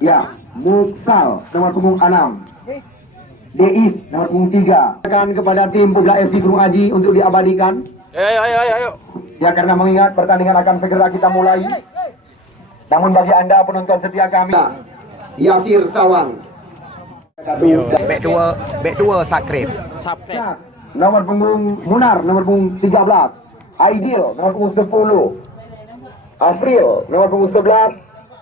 Ya, Muksal nomor punggung 6. Deis nomor punggung 3. Akan kepada tim Publa FC Gunung Aji untuk diabadikan. Ayo. Ya, karena mengingat pertandingan akan segera kita mulai. Namun bagi Anda penonton setia kami, Yasir Sawang. Back 2 Sakrif. Nomor punggung Munar nomor punggung 13. Aidil nomor punggung 10. Afril nomor punggung 11.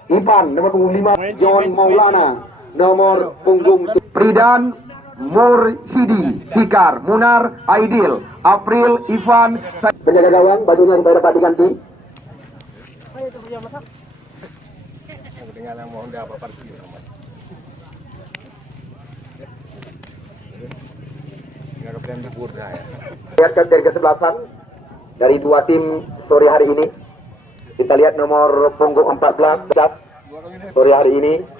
Ipan nomor punggung 5. John Maulana nomor punggung 7. Pridan Mursyidi, Fikar, Munar, Aidil, April, Ivan, penjaga gawang, bajunya supaya dapat diganti. Lihat dari kesebelasan dari dua tim sore hari ini. Kita lihat nomor punggung 14 sore hari ini.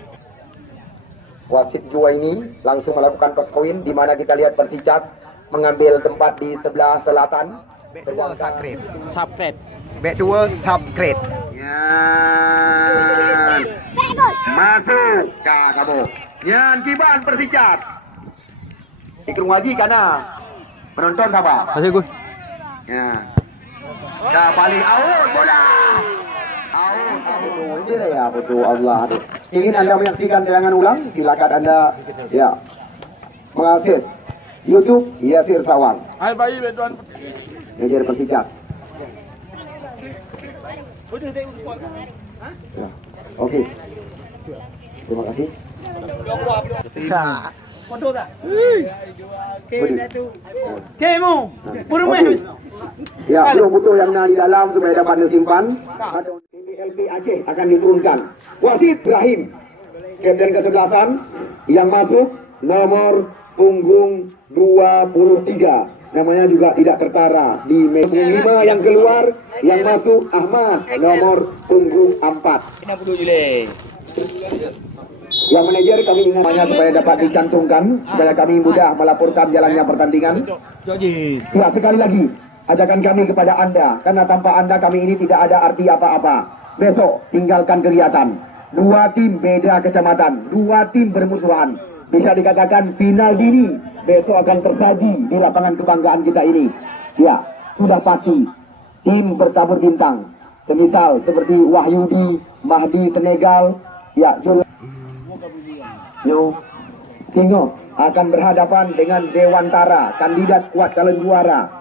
Wasit Jua ini langsung melakukan toss coin, di mana kita lihat Persicas mengambil tempat di sebelah selatan. Back 2 Sakrif. Sapret. Back 2 Sakrif. Yan. Masuk kamu. Yan Kiban Persicas. Ikrung Waji kana. Penonton apa? Masih gue. Ya. Dah paling out bola. Ini ya betul Allah. Ingin Anda menyaksikan tayangan ulang? Silakan Anda ya mengakses YouTube Yasir Sawang. Hai bayi bantuan. Manajer Persicas. Ya. Oke. Terima kasih. Foto tak? Kemo. Purumeh. Ya, belum butuh yang di dalam supaya dapat disimpan. Ini LP Aceh akan diturunkan. Wasit Ibrahim, kapten kesebelasan yang masuk nomor punggung 23. Namanya juga tidak tertara di punggung 5 yang keluar, yang masuk Ahmad nomor punggung 4. Yang manajer kami ingat supaya dapat dicantumkan supaya kami mudah melaporkan jalannya pertandingan. Ya, sekali lagi ajakan kami kepada Anda, karena tanpa Anda kami ini tidak ada arti apa-apa. Besok tinggalkan kegiatan. Dua tim beda kecamatan, dua tim bermusuhan. Bisa dikatakan final dini besok akan tersaji di lapangan kebanggaan kita ini. Ya, sudah pasti tim bertabur bintang. Semisal seperti Wahyudi, Mahdi Senegal, ya Singo akan berhadapan dengan Dewantara, kandidat kuat calon juara.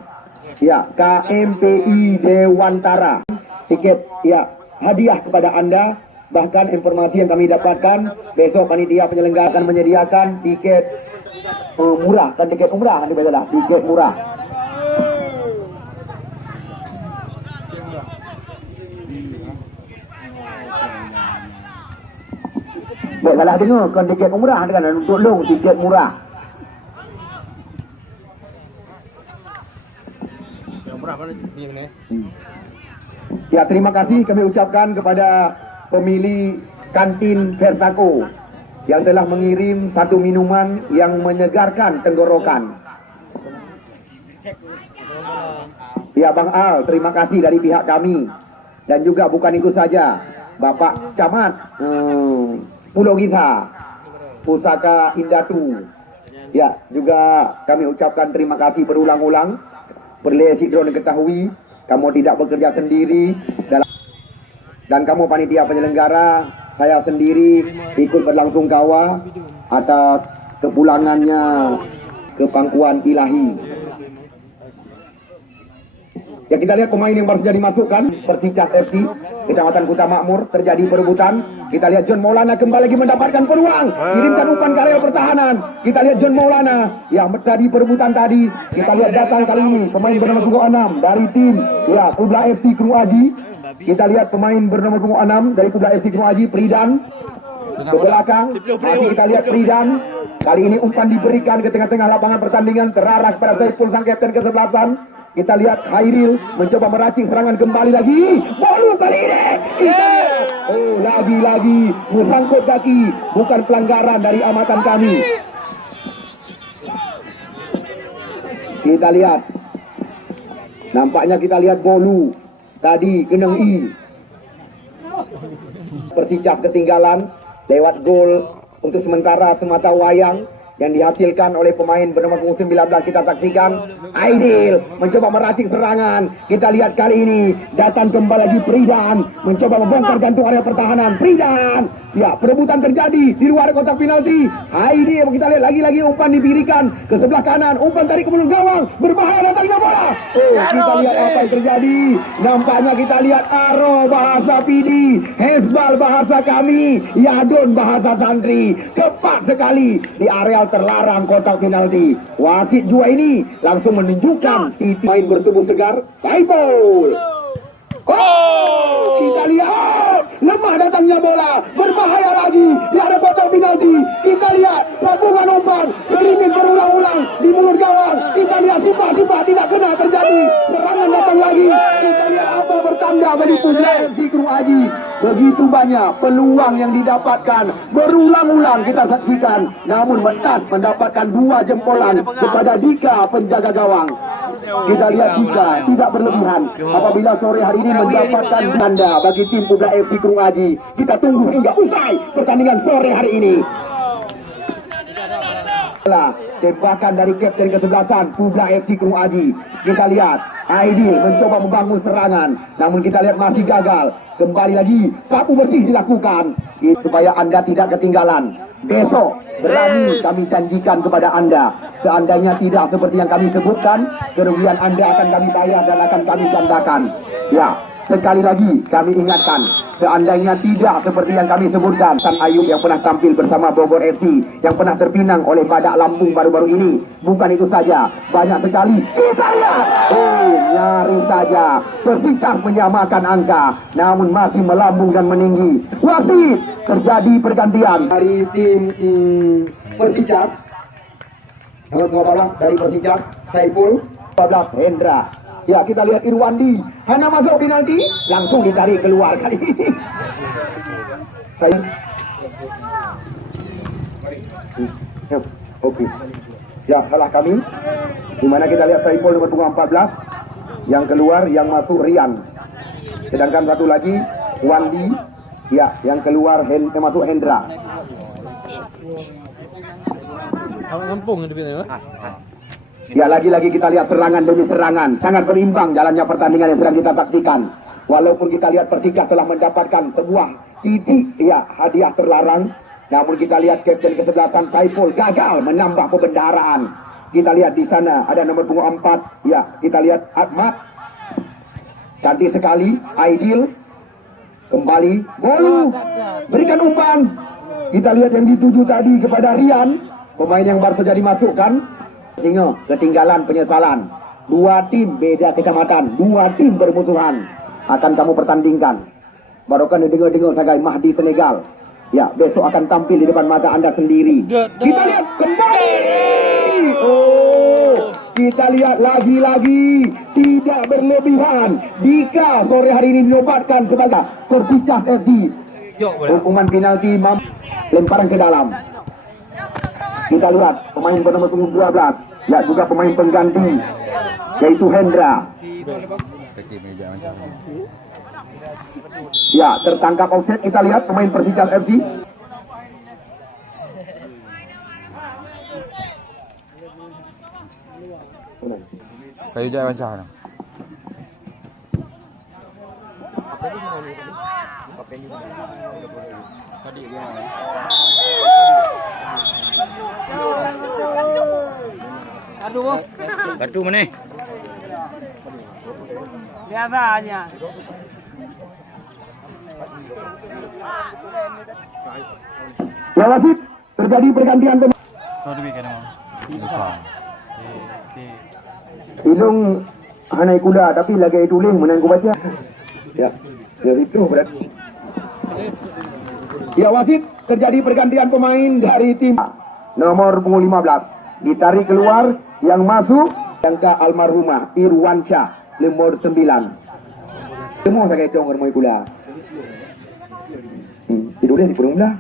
Ya, KMPI Dewantara. Tiket ya hadiah kepada Anda. Bahkan informasi yang kami dapatkan, besok panitia penyelenggara akan menyediakan tiket murah, dan tiket umrah nanti betul tiket murah. Baik, salah dengar kan tiket umrah kan untuk long tiket murah. Ya, terima kasih kami ucapkan kepada pemilik kantin Vertaco yang telah mengirim satu minuman yang menyegarkan tenggorokan. Ya Bang Al, terima kasih dari pihak kami. Dan juga bukan itu saja, Bapak Camat Pulau Gita, Pusaka Indatu. Ya, juga kami ucapkan terima kasih berulang-ulang. Perlu Sidron diketahui, kamu tidak bekerja sendiri dan kamu panitia penyelenggara, saya sendiri ikut berlangsungkawa atas kepulangannya ke pangkuan ilahi. Ya, kita lihat pemain yang baru saja dimasukkan, Persicas FC, Kecamatan Kuta Makmur, terjadi perebutan. Kita lihat John Maulana kembali lagi mendapatkan peluang, kirimkan umpan ke area pertahanan. Kita lihat John Maulana yang tadi perebutan tadi. Kita lihat datang kali ini pemain bernama punggung 6 dari tim ya Publa FC Gunung Aji. Kita lihat pemain bernama punggung 6 dari Publa FC Gunung Aji, Pridan ke belakang. Masih kita lihat Pridan. Kali ini umpan diberikan ke tengah-tengah lapangan pertandingan, terarah kepada Saiful sang kapten kesebelasan. Kita lihat Khairil mencoba meracik serangan kembali lagi. Bolu kali ini. Oh, lagi-lagi bersangkut kaki, bukan pelanggaran dari amatan kami. Kita lihat. Nampaknya kita lihat Bolu tadi keneng I. Persicas ketinggalan. lewat gol untuk sementara semata wayang yang dihasilkan oleh pemain bernama punggung 19. Kita saksikan Aidil mencoba meracik serangan. Kita lihat kali ini datang kembali lagi Pridan mencoba membongkar jantung area pertahanan. Pridan, ya, perebutan terjadi di luar kotak penalti. Aidil, kita lihat lagi-lagi umpan dibirikan ke sebelah kanan, umpan tarik ke belakang gawang, berbahaya datangnya bola. Kita lihat apa yang terjadi. Nampaknya kita lihat Aro bahasa Pidi, Hezbal bahasa kami, Yadon bahasa santri. Kepak sekali di area terlarang kotak penalti. Wasit jua ini langsung menunjukkan titik main bertubuh segar. Saipul. Kita lihat lemah datangnya bola, berbahaya lagi di area kotak penalti. Kita lihat sambungan umpan Serimin berulang-ulang di mulut gawang. Kita lihat simpah tidak kena terjadi. Serangan datang lagi. Kita lihat apa bertanda bagi Publa FC Krung Aji. Begitu banyak peluang yang didapatkan berulang-ulang kita saksikan, namun Metas mendapatkan 2 jempolan kepada Dika penjaga gawang. Kita lihat Dika tidak berlebihan apabila sore hari ini mendapatkan tanda bagi tim Publa FC Krung Aji. Kita tunggu hingga usai pertandingan sore hari ini. Tembakan dari kapten kesebelasan Publa FC Krung Aji. Kita lihat Aidil mencoba membangun serangan, namun kita lihat masih gagal. Kembali lagi sapu bersih dilakukan supaya Anda tidak ketinggalan. Besok berani kami janjikan kepada Anda, seandainya tidak seperti yang kami sebutkan, kerugian Anda akan kami bayar dan akan kami gandakan. Ya, sekali lagi kami ingatkan, seandainya tidak seperti yang kami sebutkan, San Ayub yang pernah tampil bersama Bogor FC, yang pernah terpinang oleh Badak Lampung baru-baru ini. Bukan itu saja, banyak sekali. Kita lihat, nyaris saja Persicas menyamakan angka, namun masih melambung dan meninggi. Wasit, terjadi pergantian dari tim Persicas. Nomor 12 dari Persicas, Saipul. 14 Hendra. Ya, kita lihat Irwandi hanya masuk penalti, langsung ditarik keluar kali ini. Oke. Ya, salah kami. Di mana kita lihat Saipul nomor punggung 14 yang keluar, yang masuk Rian. Sedangkan satu lagi Wandi, ya, yang keluar yang masuk Hendra. Kampung di sini. Ya, lagi-lagi kita lihat serangan demi serangan. Sangat berimbang jalannya pertandingan yang sedang kita saksikan. Walaupun kita lihat Persika telah mendapatkan sebuah titik, ya, hadiah terlarang, namun kita lihat kapten kesebelasan Saipul gagal menambah pembendaharaan. Kita lihat di sana ada nomor punggung 4, ya, kita lihat Ahmad. Cantik sekali, Aidil. Kembali, Bolu. Berikan umpan. Kita lihat yang dituju tadi kepada Rian, pemain yang baru saja dimasukkan. Tengok, ketinggalan penyesalan. 2 tim beda kecamatan, 2 tim bermusuhan akan kamu pertandingkan. Baru kan dengar-dengar sebagai Mahdi Senegal. Ya, besok akan tampil di depan mata Anda sendiri. Kita lihat kembali. Kita lihat lagi-lagi tidak berlebihan. Dika sore hari ini dinobatkan sebagai Persicas FC. Hukuman penalti lemparan ke dalam. Kita lihat pemain bernama 12, ya, juga pemain pengganti, yaitu Hendra. Ya, tertangkap offset. Kita lihat pemain Persicas FC. Kayu jangan cahaya. Aduh, Batu mana? biasa aja. Ya, wasit, terjadi pergantian pemain. Ilung hanai kuda tapi lagi tuling menang ku baca. Ya, dari itu berarti. Ya, wasit, terjadi pergantian pemain dari tim nomor punggung 15. Ditarik keluar, yang masuk yang ke almarhumah Irwansyah nomor 9. Semua saya kaitung rumah kula. Tidur di purung lah.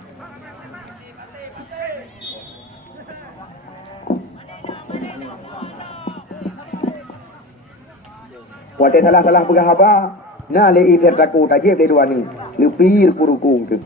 Wadah salah-salah berapa? Nah, le ikat aku tajib le dua ni. Lepir purukung tu.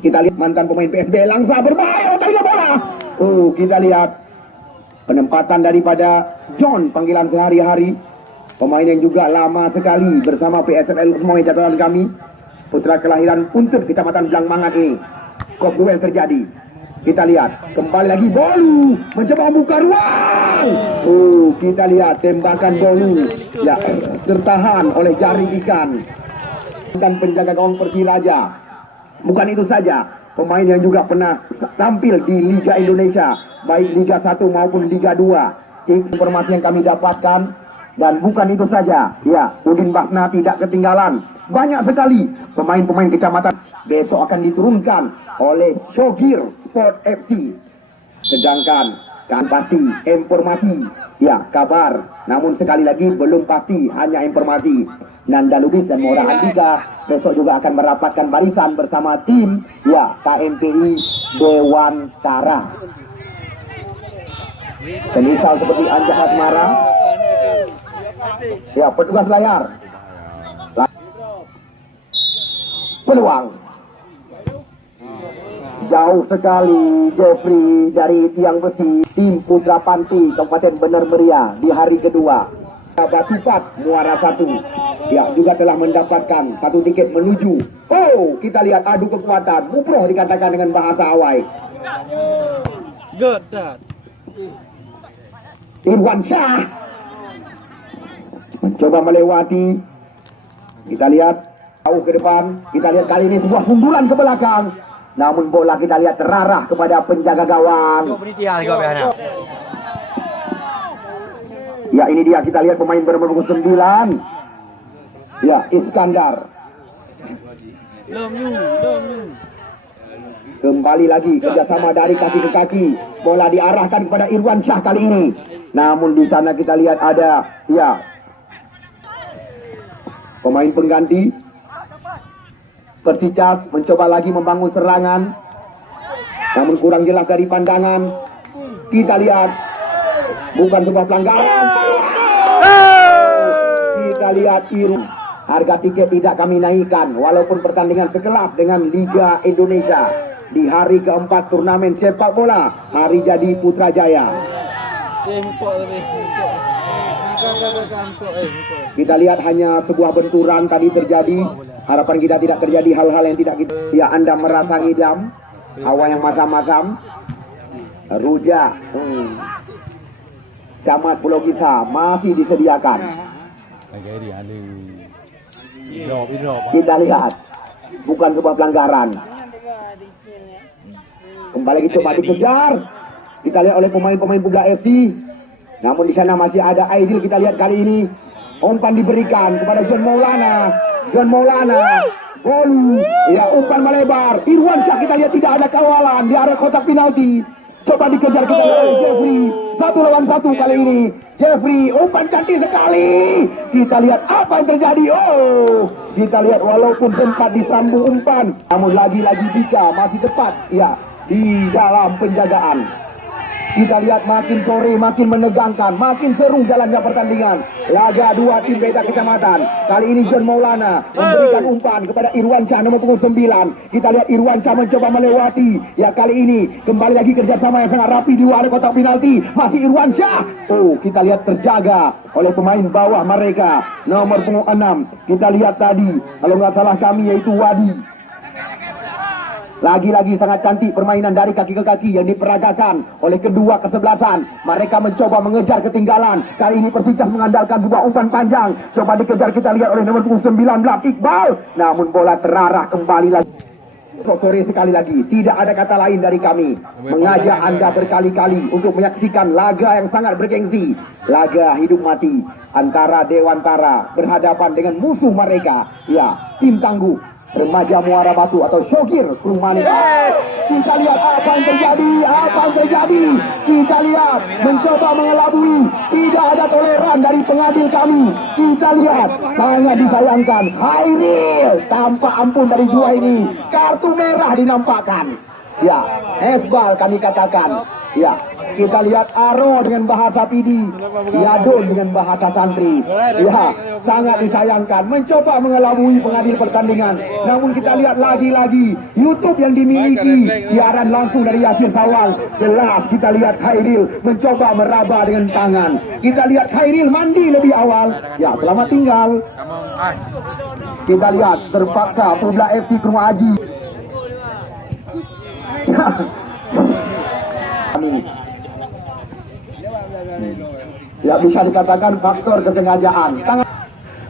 Kita lihat mantan pemain PSB Langsa berbahaya otaknya bola. Kita lihat penempatan daripada John, panggilan sehari-hari. Pemain yang juga lama sekali bersama PSRL Semoy, catatan kami. Putra kelahiran Puntut, Kecamatan Blangmangat ini. Skop duel terjadi. Kita lihat kembali lagi Bolu mencoba membuka ruang. Kita lihat tembakan Bolu ya tertahan oleh jaring ikan dan penjaga gawang Persiraja. Bukan itu saja, pemain yang juga pernah tampil di Liga Indonesia, baik Liga 1 maupun Liga 2. Informasi yang kami dapatkan, dan bukan itu saja, ya, Udin Basna tidak ketinggalan. Banyak sekali pemain-pemain kecamatan besok akan diturunkan oleh Shogir Sport FC. Sedangkan kan pasti informasi, ya, kabar. Namun sekali lagi belum pasti, hanya informasi. Nanda Lubis dan Mora Andika besok juga akan merapatkan barisan bersama tim ya KMPI Dewantara. Semisal seperti Anja Asmara, ya, petugas layar. Peluang jauh sekali Jeffrey dari tiang besi tim Putra Panti Kabupaten Benar Meriah di hari kedua. Batupat Muara 1 ya juga telah mendapatkan satu tiket menuju. Kita lihat adu kekuatan, buproh dikatakan dengan bahasa Awai. Irwan Syah mencoba melewati. Kita lihat jauh ke depan. Kita lihat kali ini sebuah sundulan ke belakang. Namun bola kita lihat terarah kepada penjaga gawang. Ya, ini dia, kita lihat pemain bernomor 9. Ya, Iskandar. Kembali lagi kerjasama dari kaki ke kaki. Bola diarahkan kepada Irwan Syah kali ini. Namun di sana kita lihat ada, ya, pemain pengganti. Persicas mencoba lagi membangun serangan. Namun kurang jelas dari pandangan. Kita lihat bukan sebuah pelanggaran. Kita lihat harga tiket tidak kami naikkan walaupun pertandingan sekelas dengan Liga Indonesia di hari keempat turnamen sepak bola Hari Jadi Putrajaya. Kita lihat hanya sebuah benturan tadi terjadi. Harapan kita tidak terjadi hal-hal yang tidak kita. Ya, Anda merasa ngidam, hawa yang masam-masam. Rujak Camat Pulau Kita masih disediakan. Kita lihat bukan sebuah pelanggaran. Kembali lagi coba dikejar. Kita lihat oleh pemain-pemain Buga FC. Namun di sana masih ada Aidil. Kita lihat kali ini umpan diberikan kepada John Maulana. Bolu, ya, umpan melebar. Irwan Syah kita lihat tidak ada kawalan di area kotak penalti. Coba dikejar kita oleh Jeffrey. 1 lawan 1 kali ini. Jeffrey, umpan cantik sekali. Kita lihat apa yang terjadi. Kita lihat walaupun sempat disambung umpan, namun lagi-lagi Dika masih tepat, ya, di dalam penjagaan. Kita lihat makin sore makin menegangkan, makin seru jalannya pertandingan. Laga dua tim beda kecamatan. Kali ini John Maulana memberikan umpan kepada Irwan Syah nomor punggung 9. Kita lihat Irwan Syah mencoba melewati. Ya, kali ini kembali lagi kerjasama yang sangat rapi di luar kotak penalti. Masih Irwan Syah. Kita lihat terjaga oleh pemain bawah mereka. Nomor punggung 6. Kita lihat tadi, kalau nggak salah kami, yaitu Wadi. Lagi-lagi sangat cantik permainan dari kaki ke kaki yang diperagakan oleh kedua kesebelasan. Mereka mencoba mengejar ketinggalan. Kali ini Persicas mengandalkan sebuah umpan panjang. Coba dikejar, kita lihat oleh nomor 19 Iqbal. Namun bola terarah kembali lagi. Sore sekali lagi, tidak ada kata lain dari kami mengajak Anda berkali-kali untuk menyaksikan laga yang sangat bergengsi. Laga hidup mati antara Dewantara berhadapan dengan musuh mereka, ya, tim tangguh remaja Muara Batu atau Syokir Krumani. Kita lihat apa yang terjadi. Kita lihat mencoba mengelabui, tidak ada toleran dari pengadil kami. Kita lihat, sangat disayangkan, Khairil tanpa ampun dari Juwaini, kartu merah dinampakkan. Ya, Hezbal kami katakan. Ya, kita lihat Aro dengan bahasa Pidi, Yadon dengan bahasa santri. Ya, sangat disayangkan, mencoba mengelabui pengadil pertandingan. Namun kita lihat lagi-lagi YouTube yang dimiliki siaran langsung dari Yasir Sawal. Jelas kita lihat Khairil mencoba meraba dengan tangan. Kita lihat Khairil mandi lebih awal. Ya, selamat tinggal. Kita lihat terpaksa Publa FC Kurma Haji. Ya, bisa dikatakan faktor kesengajaan.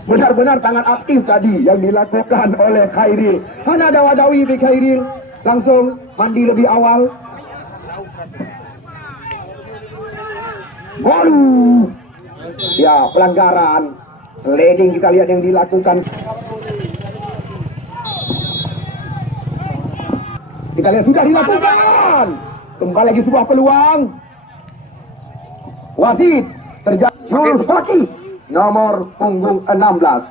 Benar-benar tangan aktif tadi yang dilakukan oleh Khairil. Mana ada wadawi di Khairil, langsung mandi lebih awal. Waduh, ya pelanggaran leading kita lihat yang dilakukan. Kita lihat sudah dilakukan. Kembali lagi sebuah peluang. Wasit terjadi Nurul Fakih nomor punggung 16.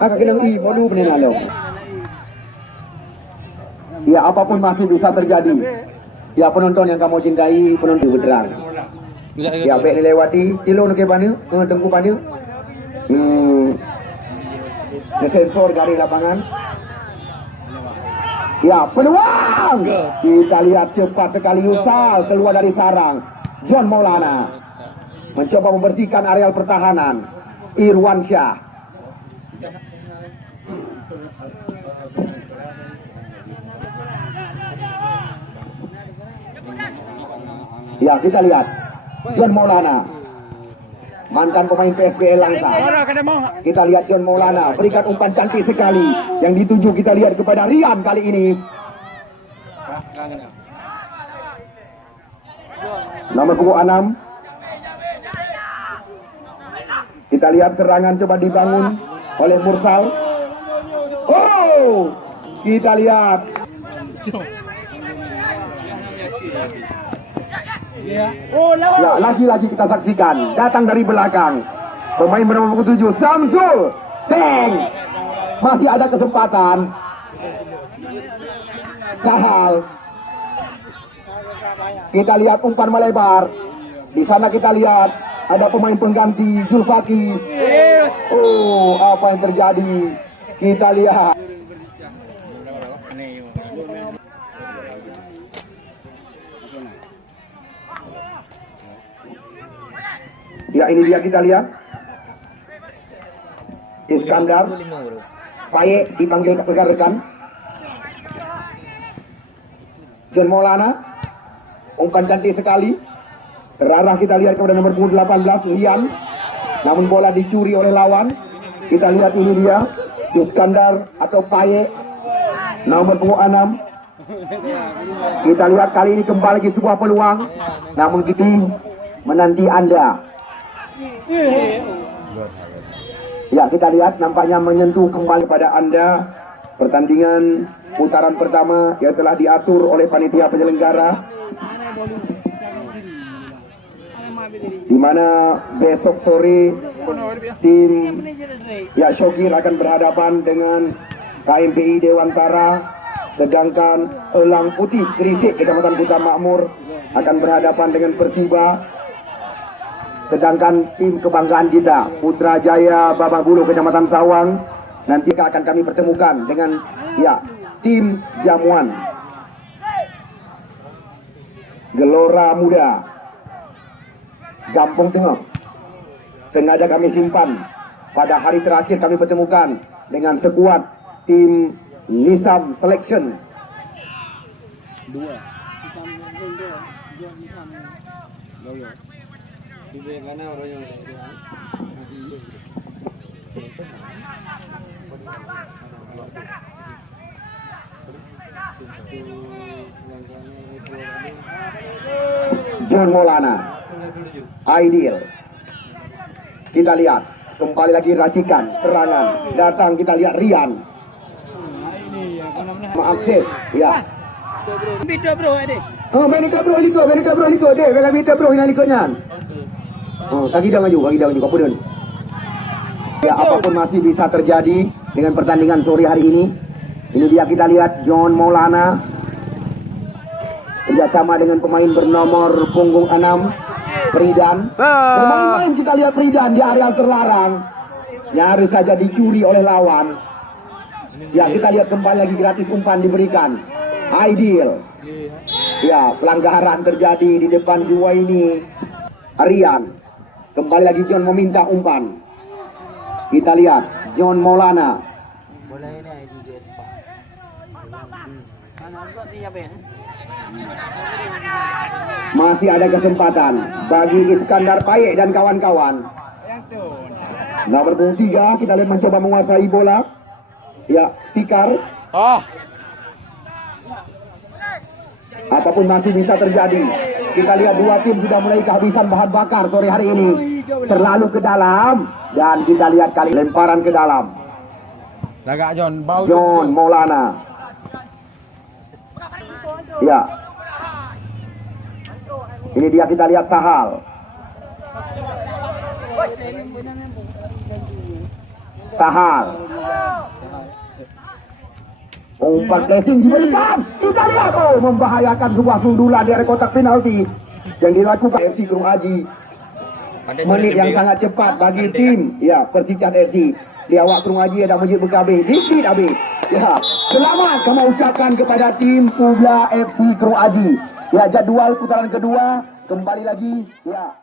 Agak kenang i modu penenalo. Ya, apapun masih bisa terjadi. Ya, penonton yang kamu cintai, penonton beneran. Ya, baik dilewati, tilo ke mana? Tengku mana? Sensor garis lapangan. Ya, peluang. Kita lihat cepat sekali Yusal keluar dari sarang. John Maulana mencoba membersihkan areal pertahanan. Irwan Syah. Ya, kita lihat John Maulana, mantan pemain PSBL Langsa. Kita lihat John Maulana berikan umpan cantik sekali yang dituju, kita lihat kepada Rian kali ini. Nomor punggung 6. Kita lihat serangan coba dibangun oleh Mursal. Oh, kita lihat. Ya, lagi-lagi kita saksikan datang dari belakang pemain nomor 7 Samsul Seng. Masih ada kesempatan. Sahal. Kita lihat umpan melebar. Di sana kita lihat ada pemain pengganti Zulfaki. Oh, apa yang terjadi? Kita lihat. Ya, ini dia kita lihat. Iskandar Paye dipanggil rekan-rekan. John Maulana, umpan cantik sekali. Terarah kita lihat kepada nomor 18 Rian. Namun bola dicuri oleh lawan. Kita lihat ini dia Iskandar atau Paye nomor 6. Kita lihat kali ini kembali lagi sebuah peluang. Namun kita menanti Anda. Ya, kita lihat nampaknya menyentuh kembali pada Anda. Pertandingan putaran pertama yang telah diatur oleh panitia penyelenggara, di mana besok sore tim ya Syokir akan berhadapan dengan KMPI Dewantara, sedangkan Elang Putih Gresik Kecamatan Kuta Makmur akan berhadapan dengan Persiba. Sedangkan tim kebanggaan kita Putra Jaya Babah Bulu Kecamatan Sawang nanti akan kami pertemukan dengan ya tim Jamuan Gelora Muda Gampong Tengah. Sengaja kami simpan pada hari terakhir kami pertemukan dengan sekuat tim Nisam Selection. John Maulana, Ideal. Kita lihat kembali lagi racikan serangan. Datang kita lihat Rian. Maaf Seth. Ya. Bida bro ini. Oh, Benika bro liko. Dek, Benika bita bro ina likonya. Oh, kaki dah maju. Apa dun? Ya, apapun masih bisa terjadi dengan pertandingan sore hari ini. Ini dia kita lihat John Maulana kerjasama dengan pemain bernomor punggung 6 Pridan. Bermain-main kita lihat Pridan di area terlarang. Nyaris saja dicuri oleh lawan. Ya, kita lihat kembali lagi gratis umpan diberikan. Ideal. Ya, pelanggaran terjadi di depan dua ini. Rian. Kembali lagi John meminta umpan. Kita lihat John Maulana. Masih ada kesempatan bagi Iskandar Payek dan kawan-kawan. Nomor punggung 3 kita lihat mencoba menguasai bola. Ya, Fikar. Apapun masih bisa terjadi. Kita lihat dua tim sudah mulai kehabisan bahan bakar sore hari ini. Terlalu ke dalam. Dan kita lihat kali lemparan ke dalam. Lagak John, bau. John Maulana. Ya. Ini dia kita lihat Sahal. Sahal. Umpan casing diberikan. Kita lihat membahayakan sebuah sundulan dari kotak penalti yang dilakukan FC Krung Aji. Menit yang sangat cepat bagi tim ya Persijat FC. Di awak Krung Aji ada Majid Bekabe. Dikit habis. Ya, selamat kami ucapkan kepada tim Publa FC Krung Aji. Ya, jadwal putaran kedua kembali lagi ya.